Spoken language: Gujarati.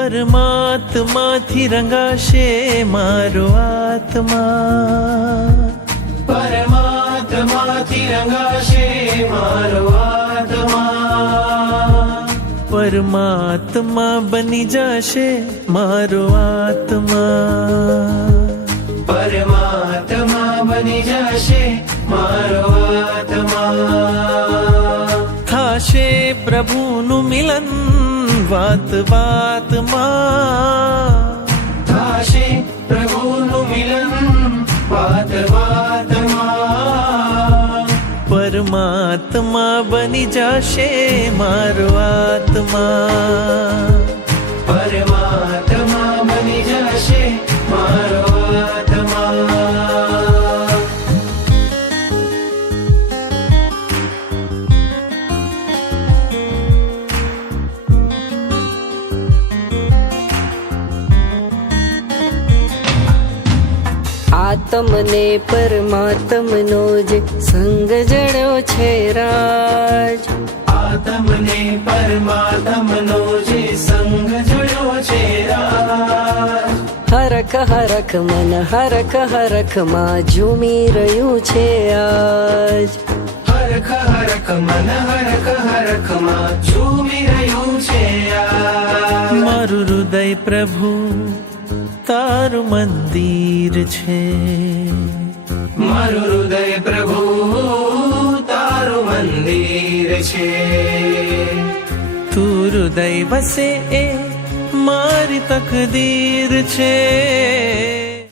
પરમાત્માથી રંગાશે મારો આત્મા, પરમાત્માથી રંગાશે મારો આત્મા, પરમાત્મા બની જશે મારો આત્મા, પરમાત્મા બની જશે મારો આત્મા. થાશે પ્રભુનું મિલન વાત વાતમાં, થાશે પ્રભુનું મિલન વાત વાતમાં, પરમાત્મા બની જશે મારો આત્મા, પરમાત્મા બની જશે મારો આત્મા. આત્મને પરમાત્મનો જે સંગ જડ્યો છે રાજ, આત્મને પરમાત્મનો જે સંગ જોડ્યો છે રાજ, હરખ હરખ મન હરખ હરખમાં ઝૂમી રહ્યું છે આજ, હરખ હરખ મન હરખ હરખમાં ઝૂમી રહ્યું છે આજ. મારું હૃદય પ્રભુ તારું મંદિર છે, મારું હૃદય પ્રભુ તારું મંદિર છે, તું હૃદય વસે એ મારી તકદીર છે.